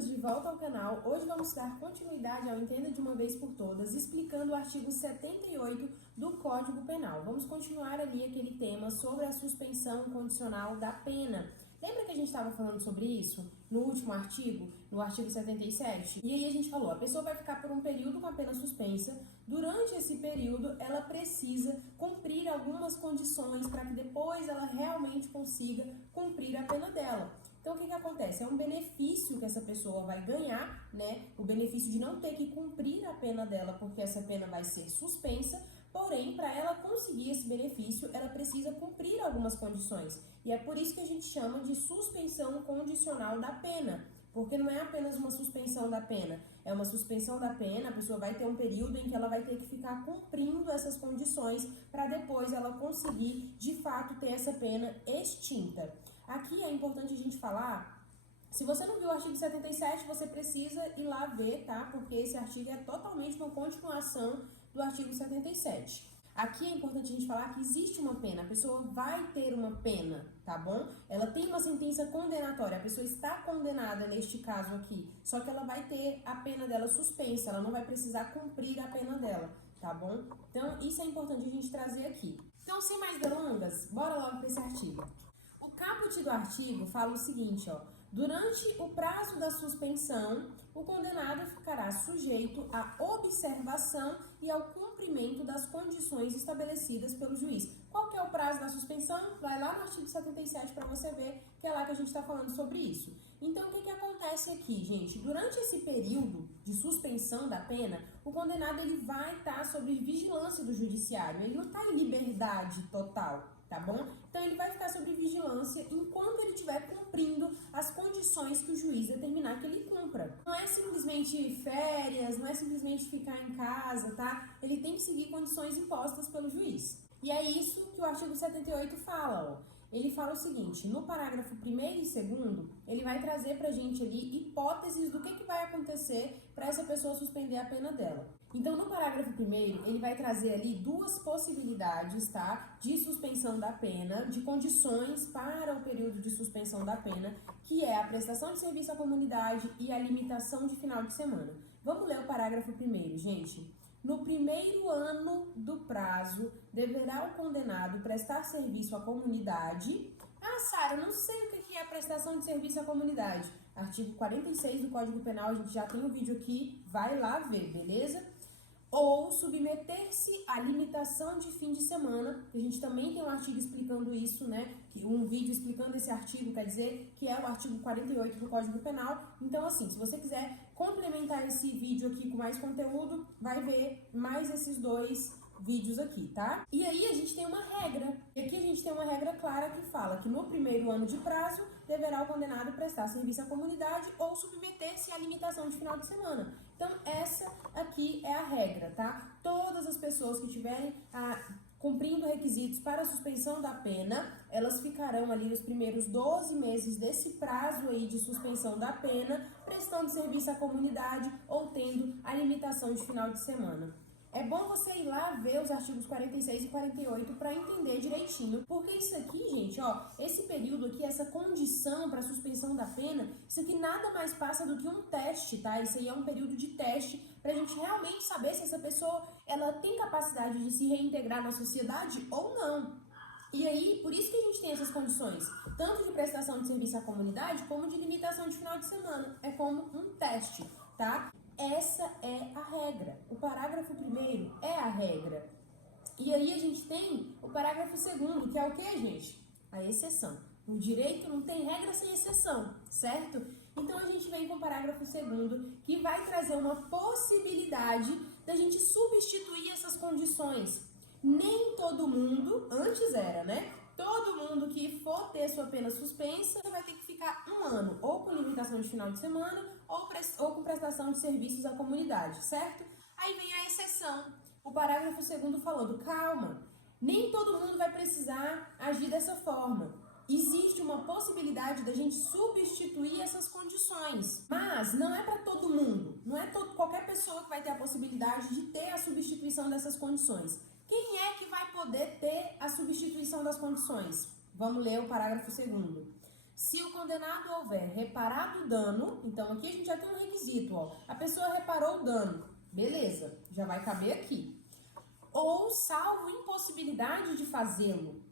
Bem-vindos de volta ao canal. Hoje vamos dar continuidade ao Entenda de uma vez por todas, explicando o artigo 78 do Código Penal. Vamos continuar ali aquele tema sobre a suspensão condicional da pena. Lembra que a gente estava falando sobre isso no último artigo, no artigo 77? E aí a gente falou, a pessoa vai ficar por um período com a pena suspensa. Durante esse período, ela precisa cumprir algumas condições para que depois ela realmente consiga cumprir a pena dela. Então, o que acontece? É um benefício que essa pessoa vai ganhar, né? O benefício de não ter que cumprir a pena dela, porque essa pena vai ser suspensa. Porém, para ela conseguir esse benefício, ela precisa cumprir algumas condições. E é por isso que a gente chama de suspensão condicional da pena. Porque não é apenas uma suspensão da pena, é uma suspensão da pena, a pessoa vai ter um período em que ela vai ter que ficar cumprindo essas condições para depois ela conseguir, de fato, ter essa pena extinta. Aqui é importante a gente falar, se você não viu o artigo 77, você precisa ir lá ver, tá? Porque esse artigo é totalmente uma continuação do artigo 77. Aqui é importante a gente falar que existe uma pena, a pessoa vai ter uma pena, tá bom? Ela tem uma sentença condenatória, a pessoa está condenada neste caso aqui, só que ela vai ter a pena dela suspensa, ela não vai precisar cumprir a pena dela, tá bom? Então, isso é importante a gente trazer aqui. Então, sem mais delongas, bora logo para esse artigo. O caput do artigo fala o seguinte, ó. Durante o prazo da suspensão, o condenado ficará sujeito à observação e ao cumprimento das condições estabelecidas pelo juiz. Qual que é o prazo da suspensão? Vai lá no artigo 77 para você ver que é lá que a gente está falando sobre isso. Então, o que acontece aqui, gente? Durante esse período de suspensão da pena, o condenado ele vai estar sob vigilância do judiciário, ele não está em liberdade total. Tá bom? Então, ele vai ficar sob vigilância enquanto ele estiver cumprindo as condições que o juiz determinar que ele cumpra. Não é simplesmente férias, não é simplesmente ficar em casa, tá? Ele tem que seguir condições impostas pelo juiz. E é isso que o artigo 78 fala, ó. Ele fala o seguinte, no parágrafo 1º e 2º, ele vai trazer pra gente ali hipóteses do que vai acontecer para essa pessoa suspender a pena dela. Então, no parágrafo 1º, ele vai trazer ali duas possibilidades, tá? De suspensão da pena, de condições para o período de suspensão da pena, que é a prestação de serviço à comunidade e a limitação de final de semana. Vamos ler o parágrafo 1º, gente. No primeiro ano do prazo, deverá o condenado prestar serviço à comunidade. Ah, Sara, eu não sei o que é prestação de serviço à comunidade. Artigo 46 do Código Penal, a gente já tem um vídeo aqui, vai lá ver, beleza? Ou submeter-se à limitação de fim de semana, que a gente também tem um artigo explicando isso, né? Um vídeo explicando esse artigo, quer dizer, que é o artigo 48 do Código Penal. Então, assim, se você quiser complementar esse vídeo aqui com mais conteúdo, vai ver mais esses dois vídeos aqui, tá? E aí a gente tem uma regra. E aqui a gente tem uma regra clara que fala que no primeiro ano de prazo deverá o condenado prestar serviço à comunidade ou submeter-se à limitação de final de semana. Então, essa aqui é a regra, tá? Todas as pessoas que estiverem cumprindo requisitos para a suspensão da pena, elas ficarão ali nos primeiros 12 meses desse prazo aí de suspensão da pena, prestando serviço à comunidade ou tendo a limitação de final de semana. É bom você ir lá ver os artigos 46 e 48 para entender direitinho, porque isso aqui, gente, ó, esse período aqui, essa condição para suspensão da pena, isso aqui nada mais passa do que um teste, tá? Isso aí é um período de teste para a gente realmente saber se essa pessoa, ela tem capacidade de se reintegrar na sociedade ou não. E aí, por isso que a gente tem essas condições, tanto de prestação de serviço à comunidade, como de limitação de final de semana. É como um teste, tá? Essa é a regra. O parágrafo 1º é a regra. E aí a gente tem o parágrafo 2º, que é o que, gente? A exceção. No direito não tem regra sem exceção, certo? Então a gente vem com o parágrafo 2º, que vai trazer uma possibilidade da gente substituir essas condições. Nem todo mundo, antes era, né? Todo mundo que for ter sua pena suspensa vai ter que ficar um ano, ou com limitação de final de semana, ou com prestação de serviços à comunidade, certo? Aí vem a exceção. O parágrafo 2º falando, calma, nem todo mundo vai precisar agir dessa forma. Existe uma possibilidade da gente substituir essas condições, mas não é para todo mundo. Não é qualquer pessoa que vai ter a possibilidade de ter a substituição dessas condições. Quem é que vai poder ter a substituição das condições? Vamos ler o parágrafo 2º. Se o condenado houver reparado o dano, então aqui a gente já tem um requisito, ó. A pessoa reparou o dano, beleza, já vai caber aqui. Ou salvo impossibilidade de fazê-lo.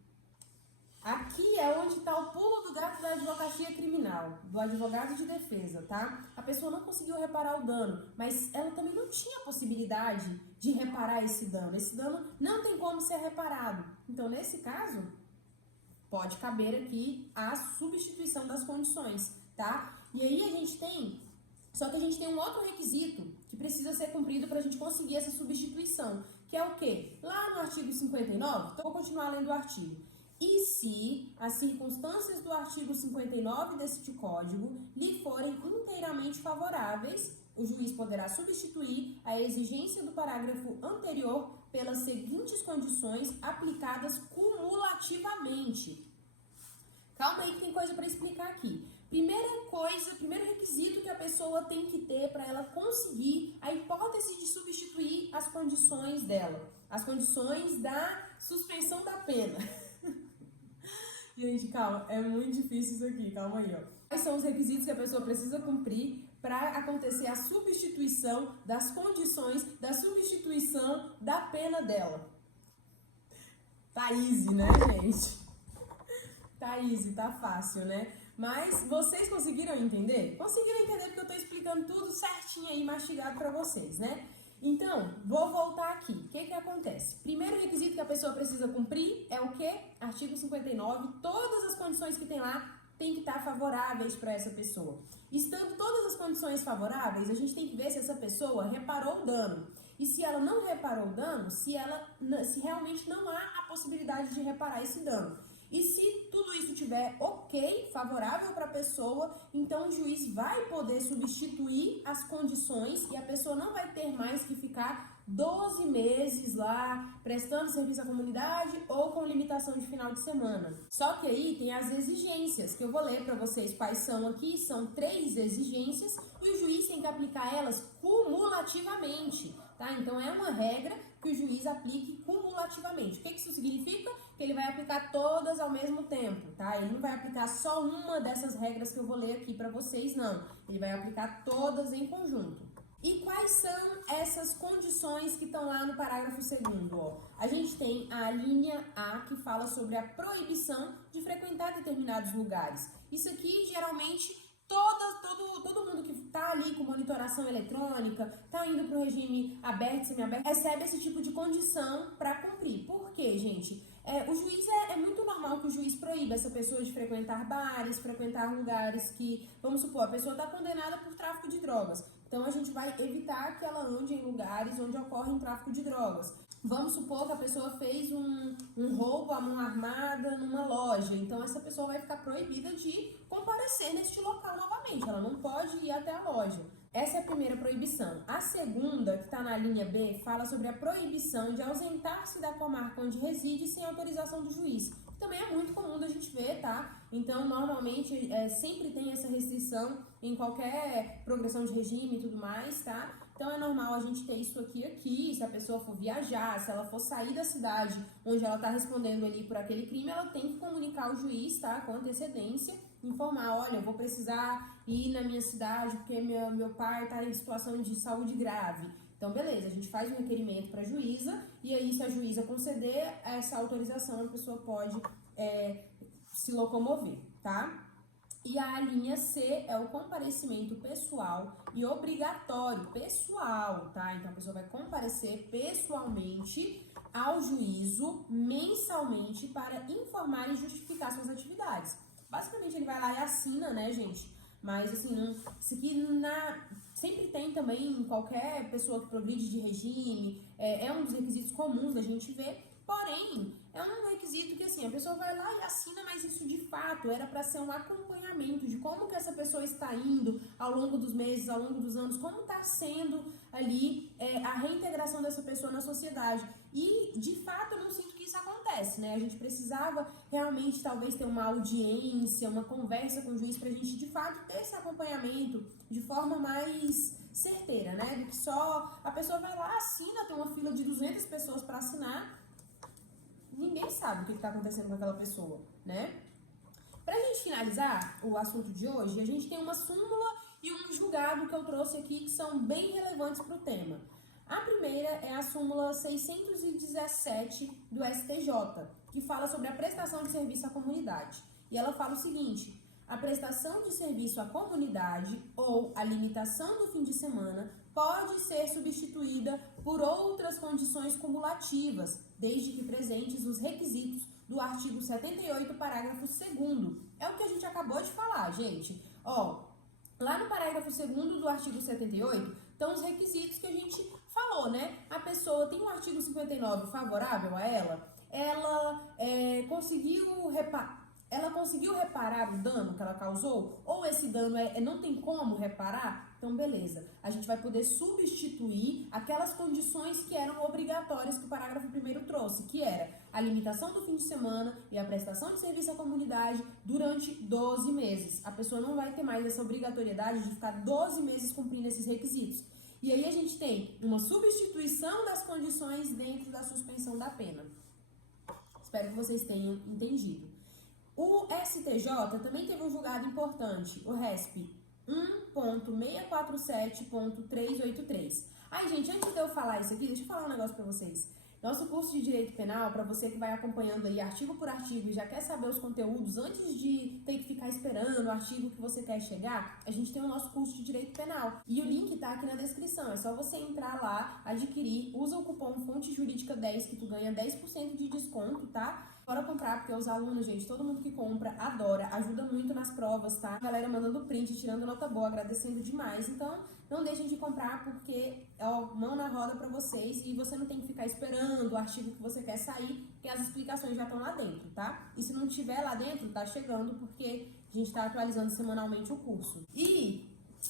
Aqui é onde está o pulo do gato da advocacia criminal, do advogado de defesa, tá? A pessoa não conseguiu reparar o dano, mas ela também não tinha possibilidade de reparar esse dano. Esse dano não tem como ser reparado. Então, nesse caso, pode caber aqui a substituição das condições, tá? E aí a gente tem, só que a gente tem um outro requisito que precisa ser cumprido para a gente conseguir essa substituição, que é o quê? Lá no artigo 59, então vou continuar lendo o artigo. E se as circunstâncias do artigo 59 deste Código lhe forem inteiramente favoráveis, o juiz poderá substituir a exigência do parágrafo anterior pelas seguintes condições aplicadas cumulativamente. Calma aí que tem coisa para explicar aqui. Primeiro requisito que a pessoa tem que ter para ela conseguir a hipótese de substituir as condições dela, as condições da suspensão da pena. Gente, calma, é muito difícil isso aqui, calma aí, ó. Quais são os requisitos que a pessoa precisa cumprir para acontecer a substituição das condições da substituição da pena dela? Tá easy, né, gente? Tá easy, tá fácil, né? Mas vocês conseguiram entender? Conseguiram entender porque eu tô explicando tudo certinho aí, mastigado para vocês, né? Então, vou voltar aqui. O que acontece? Primeiro requisito que a pessoa precisa cumprir é o quê? Artigo 59, todas as condições que tem lá tem que estar favoráveis para essa pessoa. Estando todas as condições favoráveis, a gente tem que ver se essa pessoa reparou o dano. E se ela não reparou o dano, se realmente não há a possibilidade de reparar esse dano. E se tudo isso tiver ok, favorável para a pessoa, então o juiz vai poder substituir as condições e a pessoa não vai ter mais que ficar 12 meses lá prestando serviço à comunidade ou com limitação de final de semana. Só que aí tem as exigências, que eu vou ler para vocês quais são aqui. São 3 exigências e o juiz tem que aplicar elas cumulativamente, tá? Então é uma regra que o juiz aplique cumulativamente. O que isso significa? Que ele vai aplicar todas ao mesmo tempo, tá? Ele não vai aplicar só uma dessas regras que eu vou ler aqui para vocês, não. Ele vai aplicar todas em conjunto. E quais são essas condições que estão lá no parágrafo 2º? Ó? A gente tem a linha A, que fala sobre a proibição de frequentar determinados lugares. Isso aqui, geralmente, todo mundo que está ali com monitoração eletrônica, está indo para o regime aberto, semiaberto, recebe esse tipo de condição para cumprir. Por quê, gente? O juiz, é muito normal que o juiz proíba essa pessoa de frequentar bares, frequentar lugares que, vamos supor, a pessoa está condenada por tráfico de drogas. Então, a gente vai evitar que ela ande em lugares onde ocorre tráfico de drogas. Vamos supor que a pessoa fez um roubo à mão armada numa loja. Então, essa pessoa vai ficar proibida de comparecer neste local novamente. Ela não pode ir até a loja. Essa é a primeira proibição. A segunda, que está na linha B, fala sobre a proibição de ausentar-se da comarca onde reside sem autorização do juiz. Também é muito comum da gente ver, tá? Então, normalmente, sempre tem essa restrição em qualquer progressão de regime e tudo mais, tá? Então, é normal a gente ter isso aqui, se a pessoa for viajar, se ela for sair da cidade onde ela está respondendo ali por aquele crime, ela tem que comunicar ao juiz, tá? Com antecedência, informar, olha, eu vou precisar ir na minha cidade porque meu pai está em situação de saúde grave. Então, beleza, a gente faz um requerimento para a juíza e aí, se a juíza conceder essa autorização, a pessoa pode se locomover, tá? E a linha C é o comparecimento pessoal e obrigatório, pessoal, tá? Então, a pessoa vai comparecer pessoalmente ao juízo mensalmente para informar e justificar suas atividades. Basicamente, ele vai lá e assina, né, gente? Mas, assim, isso aqui sempre tem também em qualquer pessoa que progride de regime, é um dos requisitos comuns da gente ver. Porém, é um requisito que, assim, a pessoa vai lá e assina, mas isso de fato era para ser um acompanhamento de como que essa pessoa está indo ao longo dos meses, ao longo dos anos, como está sendo ali a reintegração dessa pessoa na sociedade. E, de fato, eu não sinto que isso acontece, né? A gente precisava realmente, talvez, ter uma audiência, uma conversa com o juiz pra gente, de fato, ter esse acompanhamento de forma mais certeira, né? Do que só a pessoa vai lá, assina, tem uma fila de 200 pessoas para assinar, ninguém sabe o que está acontecendo com aquela pessoa, né? Pra gente finalizar o assunto de hoje, a gente tem uma súmula e um julgado que eu trouxe aqui que são bem relevantes para o tema. A primeira é a súmula 617 do STJ, que fala sobre a prestação de serviço à comunidade. E ela fala o seguinte: a prestação de serviço à comunidade ou a limitação do fim de semana pode ser substituída por outras condições cumulativas, desde que presentes os requisitos do artigo 78, parágrafo 2º. É o que a gente acabou de falar, gente. Lá no parágrafo 2º do artigo 78, estão os requisitos que a gente falou, né? A pessoa tem um artigo 59 favorável a ela conseguiu reparar o dano que ela causou, ou esse dano não tem como reparar, então beleza. A gente vai poder substituir aquelas condições que eram obrigatórias que o parágrafo 1º trouxe, que era a limitação do fim de semana e a prestação de serviço à comunidade durante 12 meses. A pessoa não vai ter mais essa obrigatoriedade de ficar 12 meses cumprindo esses requisitos. E aí a gente tem uma substituição das condições dentro da suspensão da pena. Espero que vocês tenham entendido. O STJ também teve um julgado importante, o RESP 1.647.383. Ai, gente, antes de eu falar isso aqui, deixa eu falar um negócio pra vocês. Nosso curso de Direito Penal, para você que vai acompanhando aí artigo por artigo e já quer saber os conteúdos antes de ter que ficar esperando o artigo que você quer chegar, a gente tem o nosso curso de Direito Penal. E o link tá aqui na descrição, é só você entrar lá, adquirir, usa o cupom Fonte Jurídica 10 que tu ganha 10% de desconto, tá? Bora comprar, porque os alunos, gente, todo mundo que compra adora, ajuda muito nas provas, tá? A galera mandando print, tirando nota boa, agradecendo demais. Então, não deixem de comprar, porque mão na roda pra vocês e você não tem que ficar esperando o artigo que você quer sair, porque as explicações já estão lá dentro, tá? E se não tiver lá dentro, tá chegando, porque a gente tá atualizando semanalmente o curso.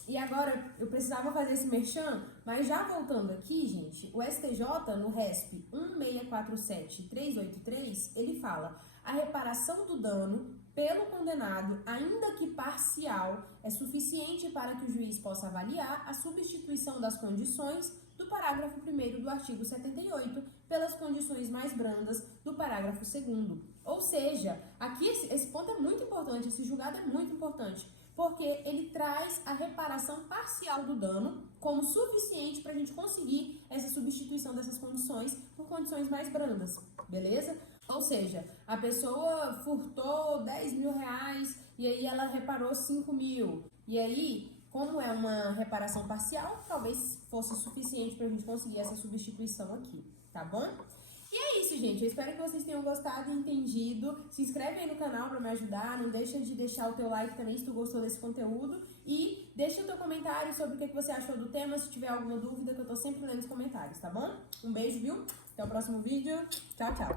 E agora, eu precisava fazer esse merchan, mas já voltando aqui, gente, o STJ, no RESP 1.647.383, ele fala: a reparação do dano pelo condenado, ainda que parcial, é suficiente para que o juiz possa avaliar a substituição das condições do parágrafo 1º do artigo 78 pelas condições mais brandas do parágrafo 2º. Ou seja, aqui esse ponto é muito importante, esse julgado é muito importante, porque ele traz a reparação parcial do dano como suficiente para a gente conseguir essa substituição dessas condições por condições mais brandas, beleza? Ou seja, a pessoa furtou 10 mil reais e aí ela reparou 5 mil. E aí, como é uma reparação parcial, talvez fosse suficiente para a gente conseguir essa substituição aqui, tá bom? E é isso, gente. Eu espero que vocês tenham gostado e entendido. Se inscreve aí no canal para me ajudar. Não deixa de deixar o teu like também se tu gostou desse conteúdo. E deixa o teu comentário sobre o que você achou do tema. Se tiver alguma dúvida, que eu tô sempre lendo os comentários, tá bom? Um beijo, viu? Até o próximo vídeo. Tchau, tchau.